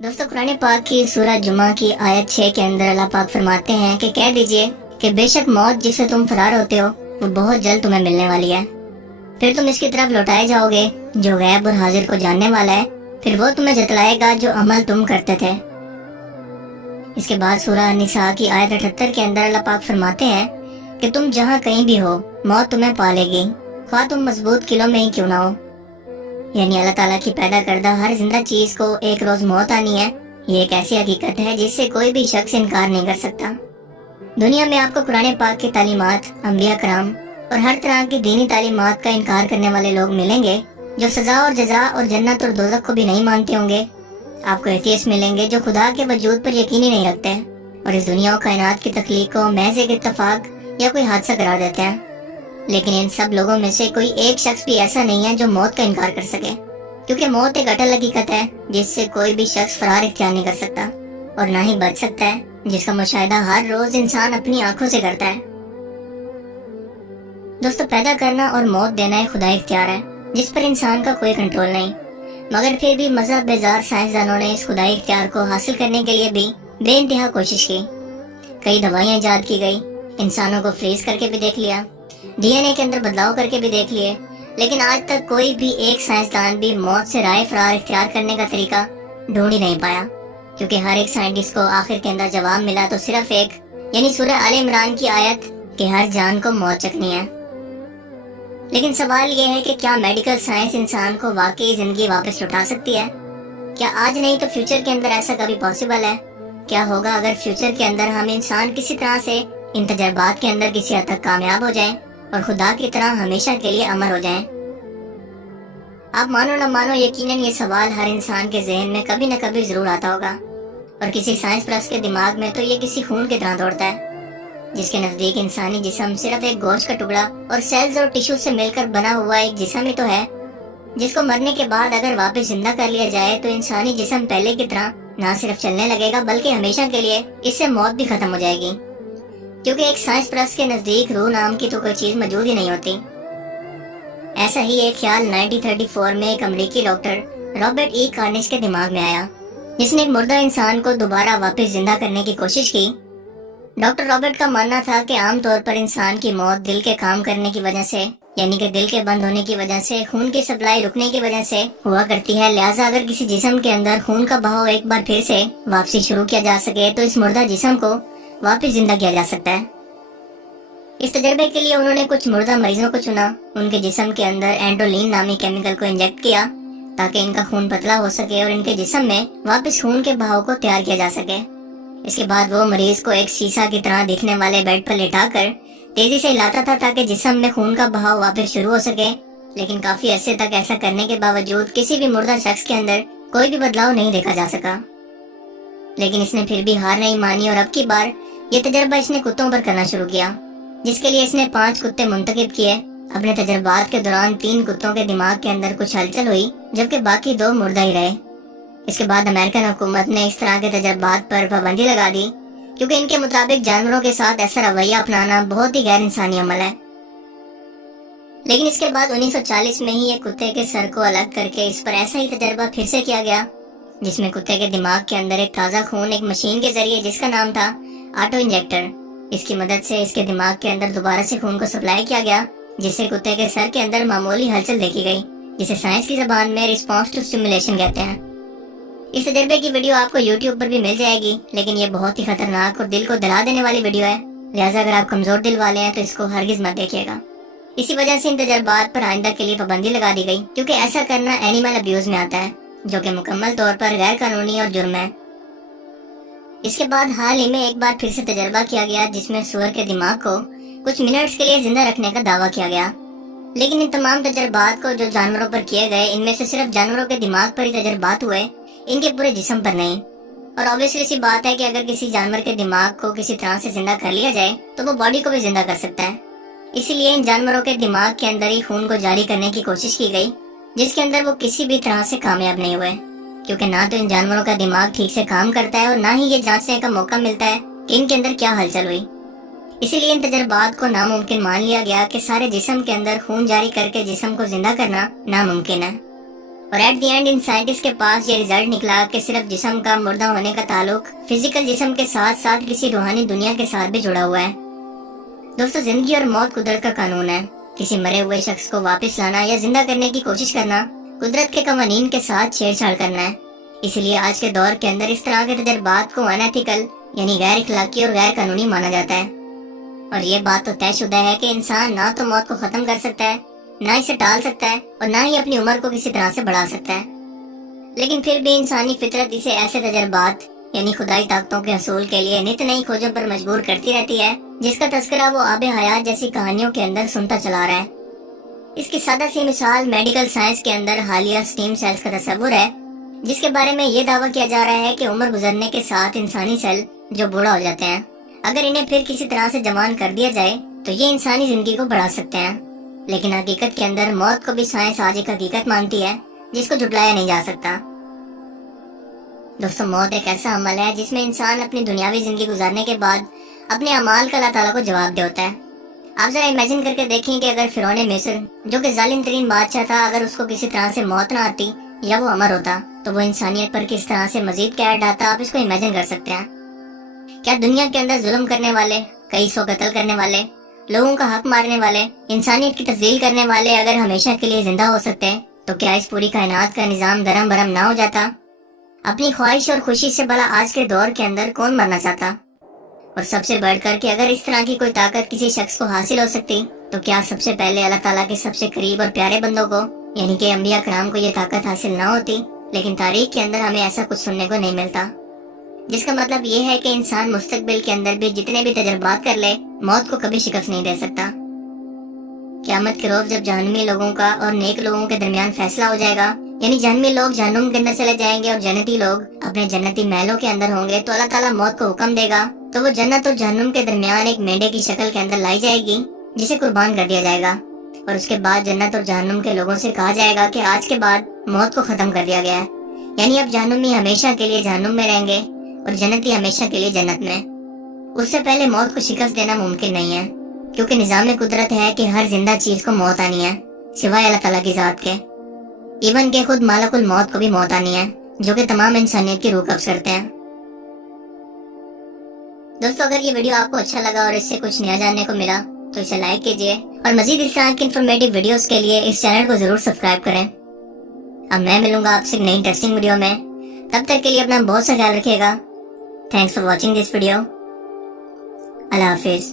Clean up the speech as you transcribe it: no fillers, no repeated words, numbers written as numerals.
दोस्तों, कुरान पाक की सूरह जुमा की आयत 6 के अंदर अल्लाह पाक फरमाते हैं कि कह दीजिए कि बेशक मौत जिसे तुम फरार होते हो वो बहुत जल्द तुम्हें मिलने वाली है। फिर तुम इसकी तरफ लौटाए जाओगे जो गैब और हाजिर को जानने वाला है। फिर वो तुम्हें जतलाएगा जो अमल तुम करते थे। इसके बाद सूरह निसा की आयत 78 के अंदर अल्लाह पाक फरमाते हैं कि तुम जहाँ कहीं भी हो मौत तुम्हें पालेगी, ख्वाह तुम मजबूत किलों में ही क्यों ना हो। यानी अल्लाह ताला की पैदा करदा हर जिंदा चीज को एक रोज मौत आनी है। ये एक ऐसी हकीकत है जिससे कोई भी शख्स इनकार नहीं कर सकता। दुनिया में आपको कुरान पाक की तालीमात, अंबिया कराम और हर तरह की दीनी तालीमात का इनकार करने वाले लोग मिलेंगे जो सजा और जजा और जन्नत और दोज़ख को भी नहीं मानते होंगे। आपको एथियस्ट मिलेंगे जो खुदा के वजूद पर यकीन ही नहीं रखते और इस दुनिया और कायनात की तख्लीक को महज एक इत्तफाक या कोई हादसा करार देते हैं। लेकिन इन सब लोगों में से कोई एक शख्स भी ऐसा नहीं है जो मौत का इनकार कर सके, क्योंकि मौत एक अटल हकीकत है जिससे कोई भी शख्स फरार इख्तियार नहीं कर सकता और ना ही बच सकता है, जिसका मुशाहिदा हर रोज इंसान अपनी आंखों से करता है। दोस्तों, पैदा करना और मौत देना एक खुदा इख्तियार है जिस पर इंसान का कोई कंट्रोल नहीं, मगर फिर भी मजहब बेजार साइंसदानों ने इस खुदाई इख्तियार को हासिल करने के लिए भी बेइंतहा कोशिश की। कई दवाइयां इजाद की गई, इंसानों को फ्रीज करके भी देख लिया, डीएनए के अंदर बदलाव करके भी देख लिए, लेकिन आज तक कोई भी एक साइंसदान भी मौत से राय फरार इख्तियार करने का तरीका ढूंढ ही नहीं पाया। क्योंकि हर एक साइंटिस्ट को आखिर के अंदर जवाब मिला तो सिर्फ एक, यानी सूरह आले इमरान की आयत कि हर जान को मौत चखनी है। लेकिन सवाल यह है कि क्या मेडिकल साइंस इंसान को वाकई जिंदगी वापस लौटा सकती है? क्या आज नहीं तो फ्यूचर के अंदर ऐसा कभी पॉसिबल है? क्या होगा अगर फ्यूचर के अंदर हम इंसान किसी तरह से इन तजर्बात के अंदर किसी हद तक कामयाब हो जाएं और खुदा की तरह हमेशा के लिए अमर हो जाएं? आप मानो न मानो, यकीनन ये सवाल हर इंसान के जहन में कभी न कभी जरूर आता होगा और किसी साइंस परस्त के दिमाग में तो ये किसी खून की तरह दौड़ता है, जिसके नजदीक इंसानी जिस्म सिर्फ एक गोश्त का टुकड़ा और सेल्स और टिश्यू से मिलकर बना हुआ एक जिस्म ही तो है, जिसको मरने के बाद अगर वापस जिंदा कर लिया जाए तो इंसानी जिस्म पहले की तरह न सिर्फ चलने लगेगा बल्कि हमेशा के लिए इससे मौत भी खत्म हो जाएगी। क्योंकि एक साइंस परस्त के नजदीक रूह नाम की तो कोई चीज मौजूद ही नहीं होती। ऐसा ही एक ख्याल 1934 में एक अमेरिकी डॉक्टर रॉबर्ट ई कार्निश के दिमाग में आया, जिसने एक मुर्दा इंसान को दोबारा वापस जिंदा करने की कोशिश की। डॉक्टर रॉबर्ट का मानना था कि आमतौर पर इंसान की मौत दिल के काम करने की वजह से, यानी कि दिल के बंद होने की वजह से, खून की सप्लाई रुकने की वजह से हुआ करती है। लिहाजा अगर किसी जिस्म के अंदर खून का बहाव एक बार फिर से वापसी शुरू किया जा सके तो इस मुर्दा जिस्म को वापस जिंदा किया जा सकता है। इस तजर्बे के लिए उन्होंने कुछ मुर्दा मरीजों को चुना, उनके जिस्म के अंदर एंड्रोलिन नामी केमिकल को इंजेक्ट किया ताकि इनका खून पतला हो सके और इनके जिस्म में वापस खून के बहाव को तैयार किया जा सके। इसके बाद वो मरीज को एक शीशा की तरह दिखने वाले बेड पर लेटाकर तेजी से हिलाता था ताकि जिस्म में खून का बहाव वापस शुरू हो सके। लेकिन काफी अरसे तक ऐसा करने के बावजूद किसी भी मुर्दा शख्स के अंदर कोई भी बदलाव नहीं देखा जा सका। लेकिन इसने फिर भी हार नहीं मानी और अब की बार ये तजर्बा इसने कुत्तों पर करना शुरू किया, जिसके लिए इसने 5 कुत्ते मुंतखब किए। अपने तजर्बात के दौरान 3 कुत्तों के दिमाग के अंदर कुछ हलचल हुई जबकि बाकी 2 मुर्दा ही रहे। इसके बाद अमेरिकन हुकूमत ने इस तरह के तजर्बात पर पाबंदी लगा दी, क्योंकि इनके मुताबिक जानवरों के साथ ऐसा रवैया अपनाना बहुत ही गैर इंसानी अमल है। लेकिन इसके बाद 1940 में ही एक कुत्ते के सर को अलग करके इस पर ऐसा ही तजर्बा फिर से किया गया, जिसमें कुत्ते के दिमाग के अंदर एक ताज़ा खून एक मशीन के जरिए, जिसका नाम था ऑटो इंजेक्टर, इसकी मदद से इसके दिमाग के अंदर दोबारा से खून को सप्लाई किया गया, जिससे कुत्ते के सर के अंदर मामूली हलचल देखी गई, जिसे साइंस की जबान में रिस्पॉन्स टू स्टिमुलेशन कहते हैं। इस तजर्बे की वीडियो आपको YouTube पर भी मिल जाएगी, लेकिन ये बहुत ही खतरनाक और दिल को दहला देने वाली वीडियो है। लिहाजा अगर आप कमजोर दिल वाले हैं तो इसको हरगिज मत देखिएगा। इसी वजह से इन तजर्बात पर आइंदा के लिए पाबंदी लगा दी गई, क्योंकि ऐसा करना एनिमल अब्यूज में आता है, जो कि मुकम्मल तौर पर गैर कानूनी और जुर्म है। इसके बाद हाल ही में एक बार फिर से तजर्बा किया गया, जिसमें सूअर के दिमाग को कुछ मिनट्स के लिए जिंदा रखने का दावा किया गया। लेकिन इन तमाम तजर्बात को जो जानवरों पर किए गए, इनमें से सिर्फ जानवरों के दिमाग पर ही तजर्बात हुए, इनके पूरे जिस्म पर नहीं। और ऑब्वियसली सी बात है कि अगर किसी जानवर के दिमाग को किसी तरह से जिंदा कर लिया जाए तो वो बॉडी को भी जिंदा कर सकता है। इसीलिए इन जानवरों के दिमाग के अंदर ही खून को जारी करने की कोशिश की गई, जिसके अंदर वो किसी भी तरह से कामयाब नहीं हुए, क्योंकि ना तो इन जानवरों का दिमाग ठीक से काम करता है और ना ही ये जांचने का मौका मिलता है कि इनके अंदर क्या हलचल हुई। इसीलिए इन तजर्बात को नामुमकिन मान लिया गया कि सारे जिस्म के अंदर खून जारी करके जिस्म को जिंदा करना नामुमकिन है। और at the and in scientist के पास ये रिजल्ट निकला कि सिर्फ जिस्म का मुर्दा होने का ताल्लुक फिजिकल जिस्म के साथ साथ किसी रूहानी दुनिया के साथ भी जुड़ा हुआ है। दोस्तों, जिंदगी और मौत कुदरत का कानून है। किसी मरे हुए शख्स को वापस लाना या जिंदा करने की कोशिश करना कुदरत के कवानीन के साथ छेड़छाड़ करना है। इसलिए आज के दौर के अंदर इस तरह के तजर्बात को अनएथिकल यानी गैर इखलाकी और गैर कानूनी माना जाता है। और ये बात तो तयशुदा है कि इंसान ना तो मौत को खत्म कर सकता है, ना इसे टाल सकता है और ना ही अपनी उम्र को किसी तरह से बढ़ा सकता है। लेकिन फिर भी इंसानी फितरत इसे ऐसे तजर्बात यानी खुदाई ताकतों के हसूल के लिए नित नई खोजों पर मजबूर करती रहती है, जिसका तस्करा वो आबे हयात जैसी कहानियों के अंदर सुनता चला रहा है। इसकी सादा सी मिसाल मेडिकल साइंस के अंदर हालिया स्टीम सेल्स का तस्वुर है, जिसके बारे में ये दावा किया जा रहा है कि उम्र गुजरने के साथ इंसानी सेल जो बूढ़ा हो जाते हैं, अगर इन्हें फिर किसी तरह से जवान कर दिया जाए तो ये इंसानी जिंदगी को बढ़ा सकते हैं। लेकिन हकीकत के अंदर मौत को भी साइंस आज एक हकीकत मानती है जिसको झुटलाया नहीं जा सकता। दोस्तों, मौत एक ऐसा अमल है जिसमें इंसान अपनी दुनियावी जिंदगी गुजारने के बाद अपने अमाल का अल्लाह ताला को जवाब दे होता है। आप जरा इमेजिन करके देखें कि अगर फिरौने मिस्र जो कि जालिम तरीन बादशाह था, अगर उसको किसी तरह से मौत ना आती या वो अमर होता तो वो इंसानियत पर किस तरह से मजीद कहर ढाता, आप इसको इमेजिन कर सकते हैं। क्या दुनिया के अंदर जुल्म करने वाले, कई सौ कत्ल करने वाले, लोगों का हक मारने वाले, इंसानियत की तस्दील करने वाले अगर हमेशा के लिए जिंदा हो सकते हैं तो क्या इस पूरी कायनात का निजाम दरम बरम ना हो जाता? अपनी ख्वाहिश और खुशी से भला आज के दौर के अंदर कौन मरना चाहता? और सबसे बढ़कर कि अगर इस तरह की कोई ताकत किसी शख्स को हासिल हो सकती तो क्या सबसे पहले अल्लाह ताला के सबसे करीब और प्यारे बंदों को यानी कि अंबिया कराम को ये ताकत हासिल ना होती? लेकिन तारीख के अंदर हमें ऐसा कुछ सुनने को नहीं मिलता, जिसका मतलब ये है कि इंसान मुस्तकबिल के अंदर भी जितने भी तजर्बात कर ले, मौत को कभी शिकस्त नहीं दे सकता। क़यामत के रोज जब जहन्नमी लोगों का और नेक लोगों के दरमियान फैसला हो जाएगा, यानी जहन्नमी लोग जहन्नुम के अंदर चले जाएंगे और जन्नती लोग अपने जन्नती महलों के अंदर होंगे, तो अल्लाह ताला मौत को हुक्म देगा तो वो जन्नत और जहन्नुम के दरमियान एक मेंढे की शक्ल के अंदर लाई जाएगी जिसे कुर्बान कर दिया जाएगा। और उसके बाद जन्नत और जहन्नुम के लोगों से कहा जाएगा कि आज के बाद मौत को खत्म कर दिया गया है, यानी अब जहन्नुमी हमेशा के लिए जहन्नुम में रहेंगे और जन्नती हमेशा के लिए जन्नत में। उससे पहले मौत को शिकस्त देना मुमकिन नहीं है, क्योंकि निजाम कुदरत है कि हर जिंदा चीज को मौत आनी है सिवाय अल्लाह ताला की जात के। इवन के खुद मालकुल मौत को भी मौत आनी है, जो कि तमाम इंसानियत की रूह कब्ज करते हैं। दोस्तों, अगर ये वीडियो आपको अच्छा लगा और इससे कुछ नया जानने को मिला तो इसे लाइक कीजिए और मजीद इस तरह की इन्फॉर्मेटिव वीडियोस के लिए इस चैनल को जरूर सब्सक्राइब करें। अब मैं मिलूंगा आपसे एक नई इंटरेस्टिंग वीडियो में, तब तक के लिए अपना बहुत सा ख्याल रखिएगा। Thanks for watching this video. Allah Hafiz.